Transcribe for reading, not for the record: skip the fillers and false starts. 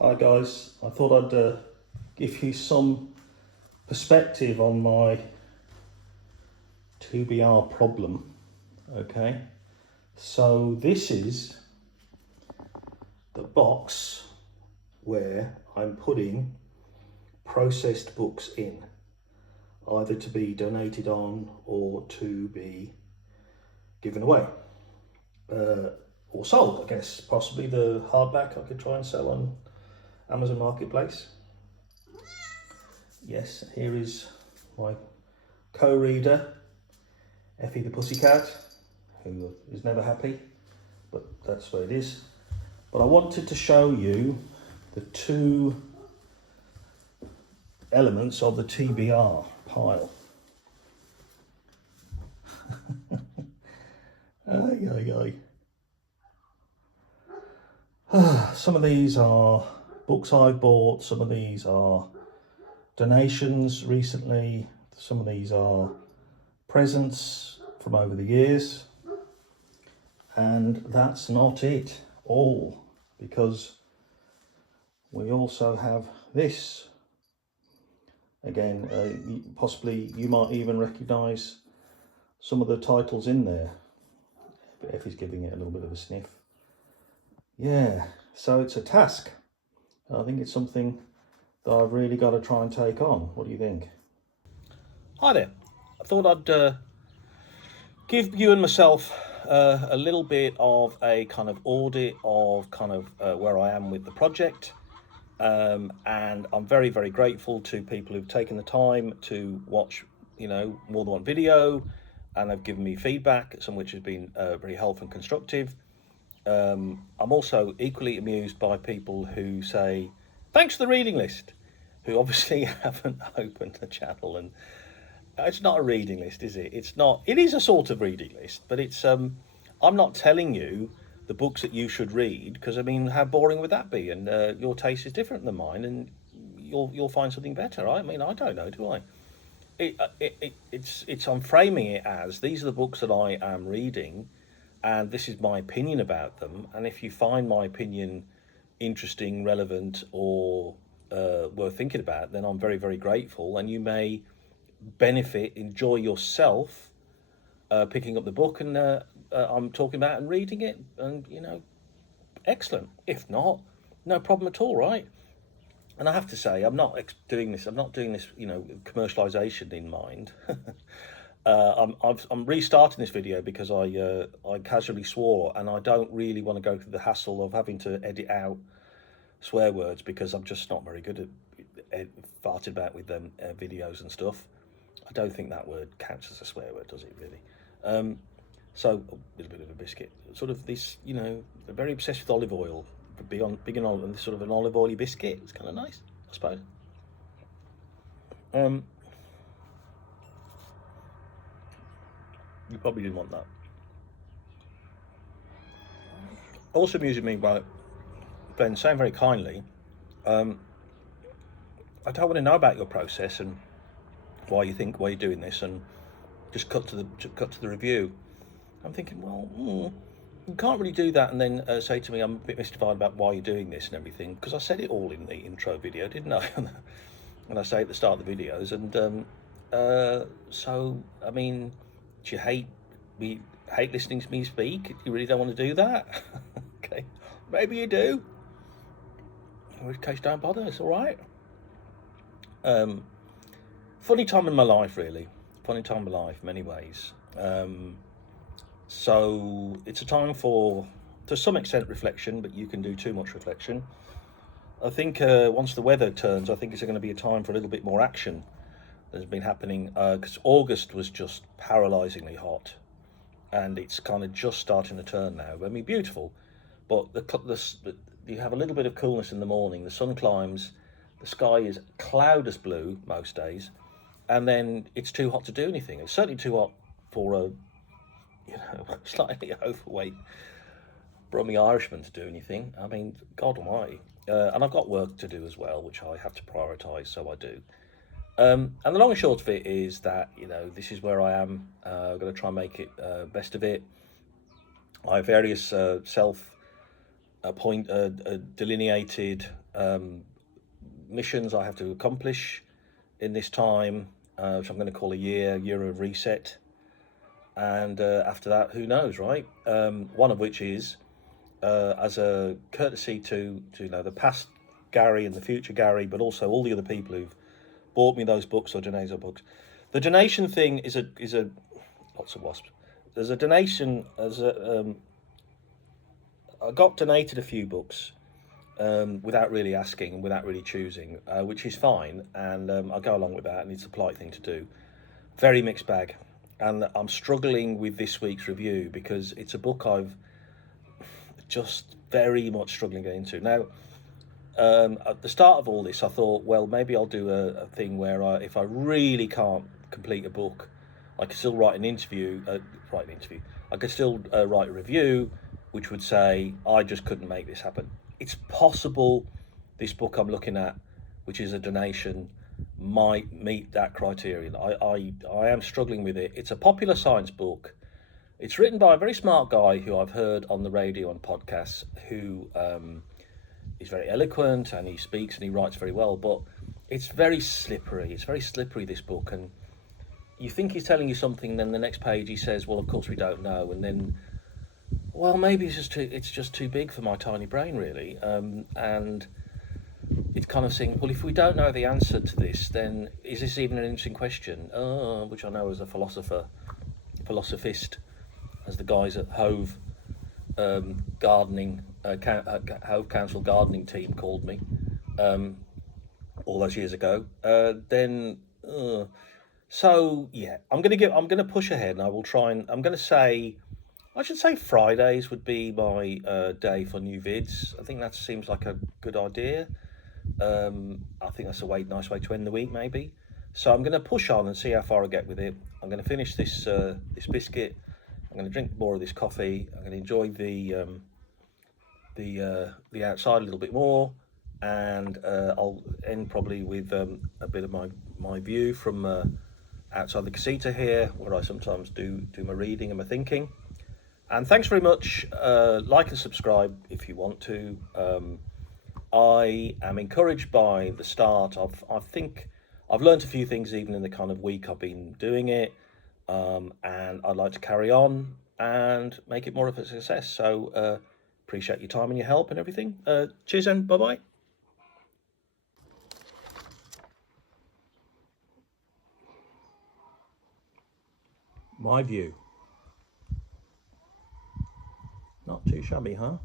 Hi guys, I thought I'd give you some perspective on my TBR problem. Okay, so this is the box where I'm putting processed books in, either to be donated on or to be given away or sold. I guess possibly the hardback I could try and sell on Amazon Marketplace. Yes, here is my co-reader, Effy the Cat, who is never happy, but that's where it is. But I wanted to show you the two elements of the TBR pile. Ay, ay, ay. Some of these are books I've bought, some of these are donations recently, some of these are presents from over the years, and that's not it all, because we also have this. Again, possibly you might even recognise some of the titles in there. But Effie's giving it a little bit of a sniff. Yeah, so it's a task. I think it's something that I've really got to try and take on. What do you think? Hi there. I thought I'd give you and myself a little bit of a kind of audit of kind of where I am with the project. And I'm very, very grateful to people who've taken the time to watch, more than one video, and they've given me feedback, some which has been very helpful and constructive. I'm also equally amused by people who say, thanks for the reading list, who obviously haven't opened the channel. And it's not a reading list, is it? It's not. It is a sort of reading list, but it's I'm not telling you the books that you should read, because I mean, how boring would that be? And your taste is different than mine, and you'll find something better. I mean, I don't know, do I? It's I'm framing it as these are the books that I am reading, and this is my opinion about them. And if you find my opinion interesting, relevant, or worth thinking about, then I'm very, very grateful, and you may benefit, enjoy yourself picking up the book and I'm talking about and reading it, and excellent. If not, no problem at all, right? And I have to say, I'm not doing this commercialization in mind. I'm restarting this video because I casually swore, and I don't really want to go through the hassle of having to edit out swear words, because I'm just not very good at farting about with them videos and stuff. I don't think that word counts as a swear word, does it really? So a little bit of a biscuit, sort of this, they're very obsessed with olive oil, big on olive, and sort of an olive oily biscuit. It's kind of nice, I suppose. You probably didn't want that. Also amusing me by Ben saying very kindly, I don't want to know about your process and why you're doing this, and just cut to the review. I'm thinking, well, you can't really do that and then say to me I'm a bit mystified about why you're doing this and everything, because I said it all in the intro video, didn't I? And I say at the start of the videos. And so I mean, do you hate listening to me speak? You really don't want to do that? Okay, maybe you do, in which case don't bother, it's all right. Funny time in my life, really. Funny time in my life in many ways. So it's a time for, to some extent, reflection, but you can do too much reflection. I think once the weather turns, I think it's going to be a time for a little bit more action. There's been happening, because August was just paralysingly hot, and it's kind of just starting to turn now. I mean, beautiful, but you have a little bit of coolness in the morning. The sun climbs, the sky is cloudless blue most days, and then it's too hot to do anything. It's certainly too hot for a slightly overweight Brummy Irishman to do anything. I mean, God almighty. And I've got work to do as well, which I have to prioritise, so I do. And the long and short of it is that, this is where I am. I'm going to try and make it best of it. I have various delineated missions I have to accomplish in this time, which I'm going to call a year of reset. And after that, who knows, right? One of which is, as a courtesy to the past Gary and the future Gary, but also all the other people who've bought me those books or donated those books. The donation thing is a lots of wasps. There's a donation as a I got donated a few books without really asking and without really choosing, which is fine, and I'll go along with that, and it's a polite thing to do. Very mixed bag, and I'm struggling with this week's review because it's a book I've just very much struggling to get into. Now, at the start of all this, I thought, well, maybe I'll do a thing where if I really can't complete a book, I can still write an interview. I could still write a review, which would say I just couldn't make this happen. It's possible this book I'm looking at, which is a donation, might meet that criterion. I am struggling with it. It's a popular science book. It's written by a very smart guy who I've heard on the radio and podcasts, who is very eloquent, and he speaks and he writes very well, but it's very slippery. It's very slippery, this book, and you think he's telling you something, then the next page he says, well, of course we don't know, and then, well, maybe it's just too big for my tiny brain, really. And it's kind of saying, well, if we don't know the answer to this, then is this even an interesting question? Which I know as a philosophist, as the guys at Hove Gardening, Hove Council Gardening Team called me all those years ago. So yeah, I'm gonna push ahead, and I will try and I should say Fridays would be my day for new vids. I think that seems like a good idea. I think that's nice way to end the week, maybe. So I'm going to push on and see how far I get with it. I'm going to finish this biscuit. I'm going to drink more of this coffee. I'm going to enjoy the outside a little bit more, and I'll end probably with a bit of my view from outside the casita here, where I sometimes do my reading and my thinking. And thanks very much. Like and subscribe if you want to. I am encouraged by the start. I think I've learned a few things even in the kind of week I've been doing it, and I'd like to carry on and make it more of a success. So appreciate your time and your help and everything. Cheers and bye-bye. My view. Not too shabby, huh?